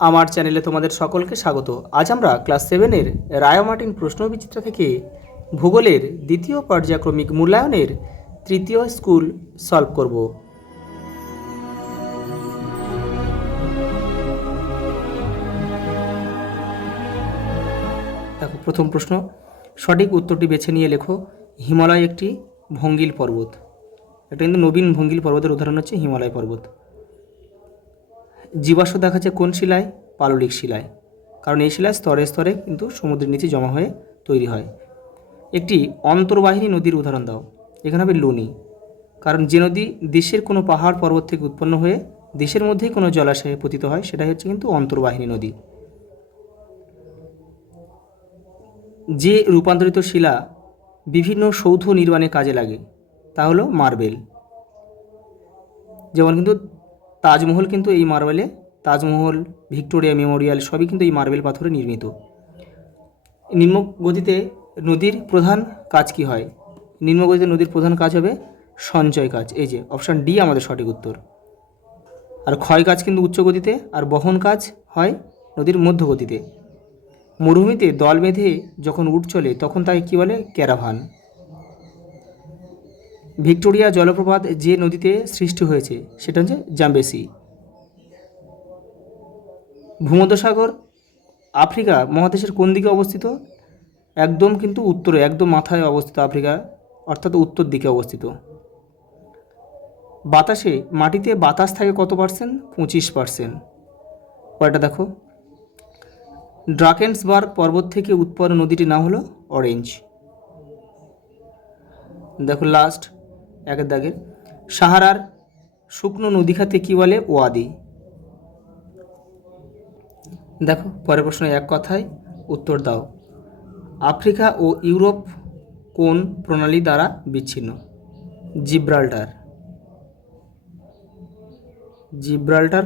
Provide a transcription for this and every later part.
আমার চ্যানেলে তোমাদের সকলকে স্বাগত। আজ আমরা ক্লাস 7-এর রায়োমার্টিন প্রশ্নবিচিত্রা থেকে ভূগোলের দ্বিতীয় পর্যায়ক্রমিক মূল্যায়নের তৃতীয় স্কুল সলভ করব। দেখো, প্রথম প্রশ্ন, সঠিক উত্তরটি বেছে নিয়ে লেখো। হিমালয় একটি ভঙ্গিল পর্বত। এটা কিন্তু নবীন ভঙ্গিল পর্বতের উদাহরণ হচ্ছে হিমালয় পর্বত। জীবাশ্ম দেখা যাচ্ছে কোন শিলায়? পাললিক শিলায়, কারণ এই শিলা স্তরে স্তরে কিন্তু সমুদ্রের নিচে জমা হয়ে তৈরি হয়। একটি অন্তর্বাহিনী নদীর উদাহরণ দাও। এখানে হবে লুনি, কারণ যে নদী দেশের কোনো পাহাড় পর্বত থেকে উৎপন্ন হয়ে দেশের মধ্যেই কোনো জলাশয়ে পতিত হয় সেটাই হচ্ছে কিন্তু অন্তর্বাহিনী নদী। যে রূপান্তরিত শিলা বিভিন্ন সৌধ নির্মাণে কাজে লাগে তা হলো মার্বেল। যেমন কিন্তু তাজমহল কিন্তু এই মার্বেলে, তাজমহল, ভিক্টোরিয়া মেমোরিয়াল সবই কিন্তু এই মার্বেল পাথরে নির্মিত। নিম্নগতিতে নদীর প্রধান কাজ কি হয়? নিম্নগতিতে নদীর প্রধান কাজ হবে সঞ্চয় কাজ। এই যে অপশান ডি আমাদের সঠিক উত্তর। আর ক্ষয় কাজ কিন্তু উচ্চগতিতে, আর বহন কাজ হয় নদীর মধ্যগতিতে। মরুভূমিতে দল বেঁধে যখন উট চলে তখন তাকে কী বলে? ক্যারাভান। ভিক্টোরিয়া জলপ্রপাত যে নদীতে সৃষ্টি হয়েছে সেটা হচ্ছে জাম্বেসি। ভূমধ্যসাগর আফ্রিকা মহাদেশের কোন দিকে অবস্থিত? একদম কিন্তু উত্তরে, একদম মাথায় অবস্থিত আফ্রিকা, অর্থাৎ উত্তর দিকে অবস্থিত। বাতাসে, মাটিতে বাতাস থাকে কত পার্সেন্ট? 25%। পরেরটা দেখো, ড্রাকেন্সবার্গ পর্বত থেকে উৎপন্ন নদীটির নাম হলো অরেঞ্জ। দেখো লাস্ট একের দাগে, সাহারার শুকনো নদী খাতে কী বলে? ওয়াদি। দেখো পরের প্রশ্ন, এক কথায় উত্তর দাও। আফ্রিকা ও ইউরোপ কোন প্রণালী দ্বারা বিচ্ছিন্ন? জিব্রাল্টার। জিব্রাল্টার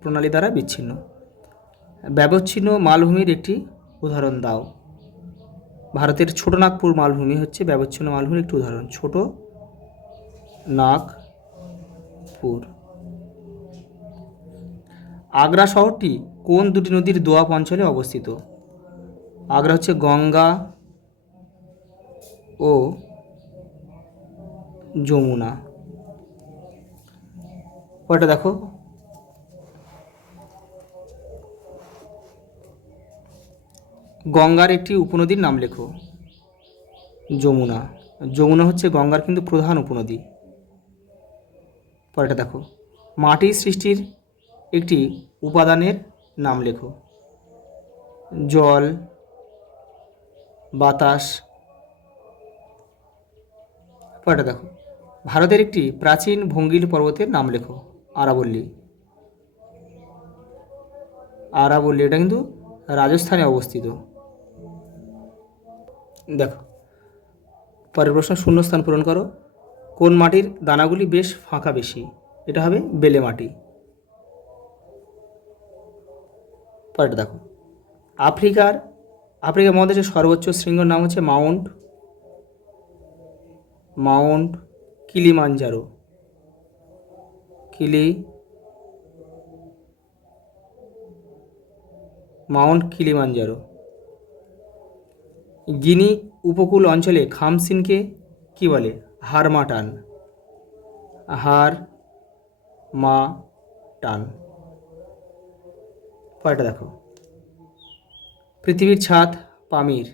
প্রণালী দ্বারা বিচ্ছিন্ন। ব্যবচ্ছিন্ন মালভূমির একটি উদাহরণ দাও। ভারতের ছোট নাগপুর মালভূমি হচ্ছে ব্যবচ্ছিন্ন মালভূমির একটি উদাহরণ। ছোট নাগপুর। আগ্রা শহরটি কোন দুটি নদীর দোয়াব অঞ্চলে অবস্থিত? আগ্রা হচ্ছে গঙ্গা ও যমুনা। ওটা দেখো, গঙ্গার একটি উপনদীর নাম লেখো। যমুনা। যমুনা হচ্ছে গঙ্গার কিন্তু প্রধান উপনদী। পরেটা দেখো, মাটির সৃষ্টির একটি উপাদানের নাম লেখো। জল, বাতাস। পরেটা দেখো, ভারতের একটি প্রাচীন ভঙ্গিল পর্বতের নাম লেখো। আরাবল্লী। আরাবল্লী এটা কিন্তু রাজস্থানে অবস্থিত। দেখো পরের প্রশ্ন, শূন্যস্থান পূরণ করো। কোন মাটির দানাগুলি বেশ ফাঁকা বেশি? এটা হবে বেলে মাটি। পরেরটা দেখো, আফ্রিকা মহাদেশের সর্বোচ্চ শৃঙ্গের নাম হচ্ছে Mount Kilimanjaro. Mount Kilimanjaro. Guinea উপকূল অঞ্চলে খামসিনকে কি বলে? হারমাটান। পরেরটা দেখো, পৃথিবীর ছাদ পামির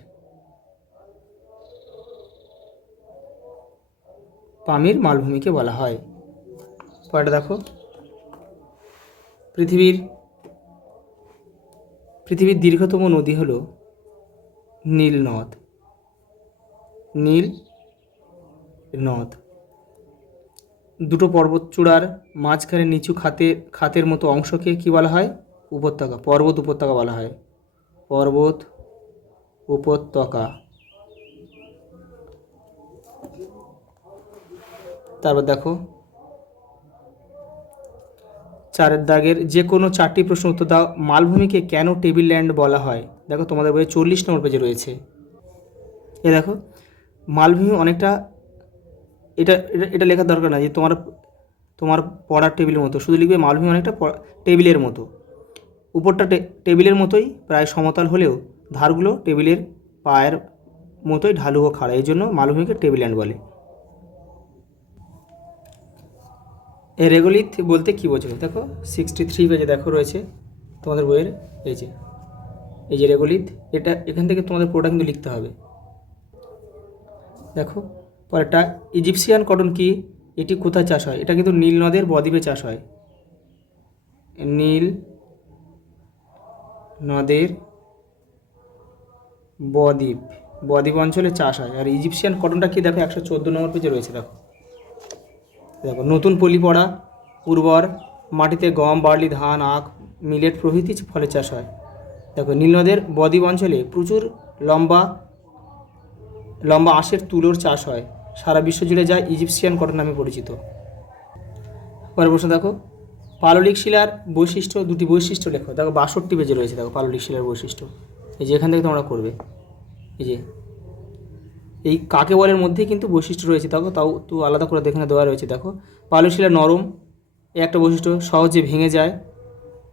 মালভূমিকে বলা হয়। পরেরটা দেখো, পৃথিবীর দীর্ঘতম নদী হলো নীল নদ। দুটো পর্বতচূড়ার মাঝখানে নিচু খাতের মতো অংশকে কি বলা হয়? উপত্যকা। পর্বত উপত্যকা বলা হয়। পর্বত উপত্যকা। তারপর দেখো, চারের দাগের যে কোনো চারটি প্রশ্ন উত্তর দাও। মালভূমিকে কেন টেবিল ল্যান্ড বলা হয়? দেখো তোমাদের বইয়ে 40 নম্বর পেজে রয়েছে। এ দেখো, মালভূমি অনেকটা, এটা লেখার দরকার না যে তোমার পড়ার টেবিলের মতো, শুধু লিখবে মালভূমি অনেকটা টেবিলের মতো। উপরটা টেবিলের মতোই প্রায় সমতল হলেও ধারগুলো টেবিলের পায়ের মতোই ঢালু ও খাড়া, এই জন্য মালভূমিকে টেবিল্যান্ড বলে। এই রেগোলিথ বলতে কী বোঝায়? দেখো 63 পেজে দেখো রয়েছে তোমাদের বইয়ের, এই যে রেগোলিথ, এটা এখান থেকে তোমাদের পুরোটা কিন্তু লিখতে হবে। দেখো পরেরটা, ইজিপশিয়ান কটন কি, এটি কোথায় চাষ হয়? এটা কিন্তু নীল নদের বদ্বীপে চাষ হয়। নীল নদের বদ্বীপ অঞ্চলে চাষ হয়। আর ইজিপশিয়ান কটনটা কি, দেখো 114 নম্বর পেজে রয়েছে। দেখো দেখো নতুন পলি পড়া, উর্বর মাটিতে গম, বার্লি, ধান, আখ, মিলেট প্রভৃতি ফলে চাষ হয়। দেখো নীল নদের বদ্বীপ অঞ্চলে প্রচুর লম্বা আঁশের তুলোর চাষ হয়, সারা বিশ্ব জুড়ে যা ইজিপশিয়ান কটন নামে পরিচিত। পরের প্রশ্ন দেখো, পাললিক শিলার বৈশিষ্ট্য, দুটি বৈশিষ্ট্য লেখো। দেখো 62 পেজে রয়েছে। দেখো পাললিক শিলার বৈশিষ্ট্য, এই যে এখান থেকে তোমরা করবে। এই যে এই কাকে বলের মধ্যেই কিন্তু বৈশিষ্ট্য রয়েছে, দেখো তাও তো আলাদা করে এখানে দেওয়া রয়েছে। দেখো পাললিক শিলা নরম, এই একটা বৈশিষ্ট্য, সহজে ভেঙে যায়।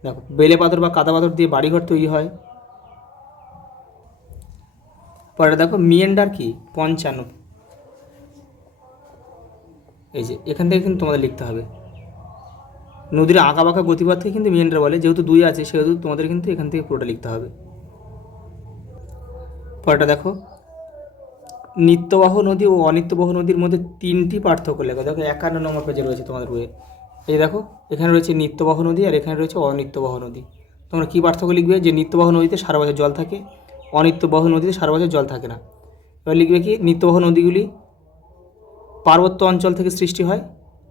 দেখো বেলে পাথর বা কাদা পাথর দিয়ে বাড়িঘর তৈরি হয়। পরে দেখো মিয়েন্ডার কি, 55, এই যে এখান থেকে কিন্তু তোমাদের লিখতে হবে। নদীর আঁকাবাঁকা গতিপথকে কিন্তু মিয়েন্ডার বলে, যেহেতু 2 আছে সেহেতু তোমাদের কিন্তু এখান থেকে পুরোটা লিখতে হবে। পরেরটা দেখো, নিত্যবাহ নদী ও অনিত্যবাহ নদীর মধ্যে 3টি পার্থক্য লেখো। দেখো 51 নম্বর পেজে রয়েছে তোমাদের বইয়ে। এই দেখো এখানে রয়েছে নিত্যবাহ নদী আর এখানে রয়েছে অনিত্যবাহ নদী। তোমরা কী পার্থক্য লিখবে? যে নিত্যবাহ নদীতে সারা বছর জল থাকে, অনিত্যবাহ নদীতে সারা বছর জল থাকে না। এবার লিখবে কি, নিত্যবাহ নদীগুলি পার্বত্য অঞ্চল থেকে সৃষ্টি হয়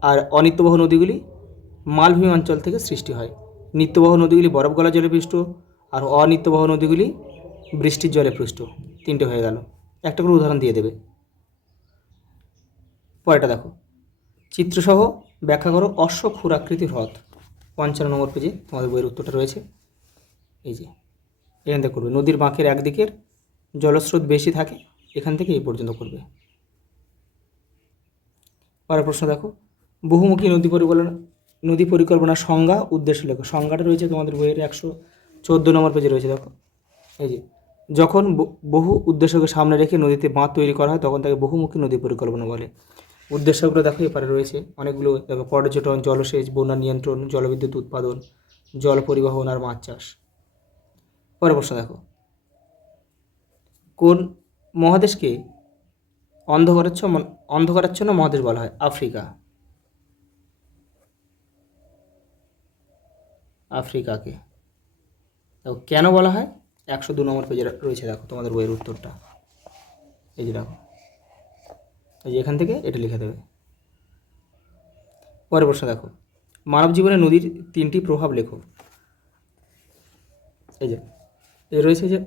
আর অনিত্যবাহ নদীগুলি মালভূমি অঞ্চল থেকে সৃষ্টি হয়। নিত্যবাহ নদীগুলি বরফ গলা জলে পৃষ্ট আর অনিত্যবাহ নদীগুলি বৃষ্টির জলে পৃষ্ট। 3টে হয়ে গেল। একটা করে উদাহরণ দিয়ে দেবে। পরেরটা দেখো, চিত্রসহ ব্যাখ্যা করো অশ্বক্ষুরাকৃতি হ্রদ। 55 নম্বর পেজে তোমাদের বইয়ের উত্তরটা রয়েছে। এই যে এখান থেকে করবে। নদীর বাঁকের একদিকের জলস্রোত বেশি থাকে, এখান থেকে এই পর্যন্ত করবে। পরের প্রশ্ন দেখো, বহুমুখী নদী পরিকল্পনার সংজ্ঞা, উদ্দেশ্য লেখো। সংজ্ঞাটা রয়েছে তোমাদের বইয়ের 114 নম্বর পেজে রয়েছে। দেখো এই যে, যখন বহু উদ্দেশ্যকে সামনে রেখে নদীতে বাঁধ তৈরি করা হয় তখন তাকে বহুমুখী নদী পরিকল্পনা বলে। উদ্দেশ্যগুলো দেখো এপারে রয়েছে অনেকগুলো। দেখো পর্যটন, জলসেচ, বন্যা নিয়ন্ত্রণ, জলবিদ্যুৎ উৎপাদন, জল পরিবহন আর মাছ চাষ। পরের প্রশ্ন দেখো, কোন মহাদেশকে অন্ধকারাচ্ছন্ন মহাদেশ বলা হয়? আফ্রিকা। আফ্রিকাকে দেখো কেন বলা হয়? 102 নম্বর পেজে রয়েছে। দেখো তোমাদের বইয়ের উত্তরটা, এই যে দেখো, এই যে এখান থেকে এটা লিখে দেবে। পরের প্রশ্ন দেখো, মানব জীবনে নদীর 3টি প্রভাব লেখো। এই যে রয়েছে যে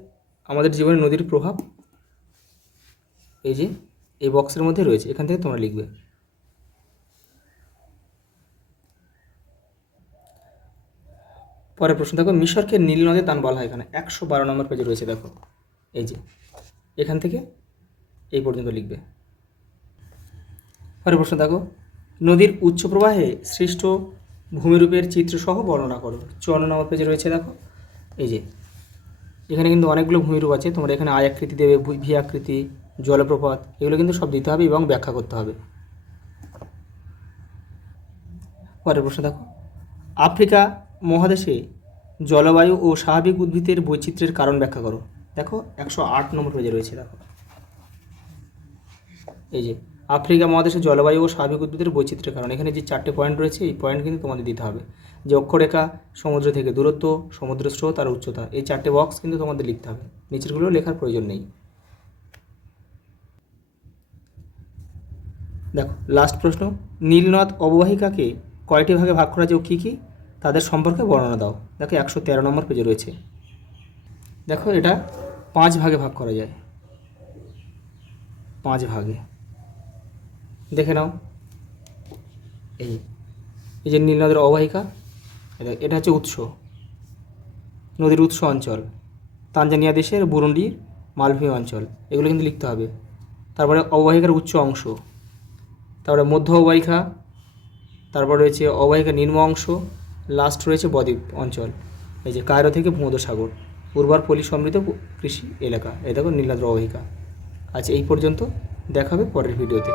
আমাদের জীবনে নদীর প্রভাব, এই যে এই বক্সের মধ্যে রয়েছে, এখান থেকে তোমরা লিখবে। পরের প্রশ্ন দেখো, মিশরকে নীল নদের দান বলা হয় এখানে 112 নম্বর পেজে রয়েছে। দেখো এই যে এখান থেকে এই পর্যন্ত লিখবে। পরের প্রশ্ন দেখো, নদীর উচ্চ প্রবাহে সৃষ্ট ভূমিরূপের চিত্রসহ বর্ণনা করো। 54 নম্বর পেজে রয়েছে। দেখো এই যে এখানে কিন্তু অনেকগুলো ভূমিরূপ আছে, তোমরা এখানে আয় আকৃতি দেবে, ভি আকৃতি, জলপ্রপাত, এগুলো কিন্তু সব দিতে হবে এবং ব্যাখ্যা করতে হবে। পরের প্রশ্ন দেখো, আফ্রিকা মহাদেশে জলবায়ু ও স্বাভাবিক উদ্ভিদের বৈচিত্র্যের কারণ ব্যাখ্যা করো। দেখো 108 নম্বর পেজে রয়েছে। দেখো এই যে আফ্রিকা মহাদেশে জলবায়ু ও স্বাভাবিক উদ্ভিদের বৈচিত্র্যের কারণ, এখানে যে 4টে পয়েন্ট রয়েছে এই পয়েন্ট কিন্তু তোমাদের দিতে হবে। যে অক্ষরেখা, সমুদ্র থেকে দূরত্ব, সমুদ্র স্রোত আর উচ্চতা, এই 4টে বক্স কিন্তু তোমাদের লিখতে হবে। নিচেরগুলো লেখার প্রয়োজন নেই। দেখো লাস্ট প্রশ্ন, নীলনদ অববাহিকাকে কয়টি ভাগে ভাগ করা যায় ও কী কী, তাদের সম্পর্কে বর্ণনা দাও। দেখো 113 নম্বর পেজে রয়েছে। দেখো এটা 5 ভাগে ভাগ করা যায়, 5 ভাগে দেখে নাও। এই যে নীল নদের অববাহিকা, এটা হচ্ছে উৎস, নদীর উৎস অঞ্চল, তানজানিয়া দেশের বুরুন্ডির মালভূমি অঞ্চল, এগুলো কিন্তু লিখতে হবে। তারপরে অববাহিকার উচ্চ অংশ, তারপরে মধ্য অববাহিকা, তারপর রয়েছে অববাহিকার নিম্ন অংশ, লাস্ট রয়েছে বদ্বীপ অঞ্চল। এই যে কায়রো থেকে ভূমধ্যসাগর, উর্বর পলি সমৃদ্ধ কৃষি এলাকা, এই দেখো নীলনদ অববাহিকা। আচ্ছা এই পর্যন্ত, দেখা হবে পরের ভিডিওতে।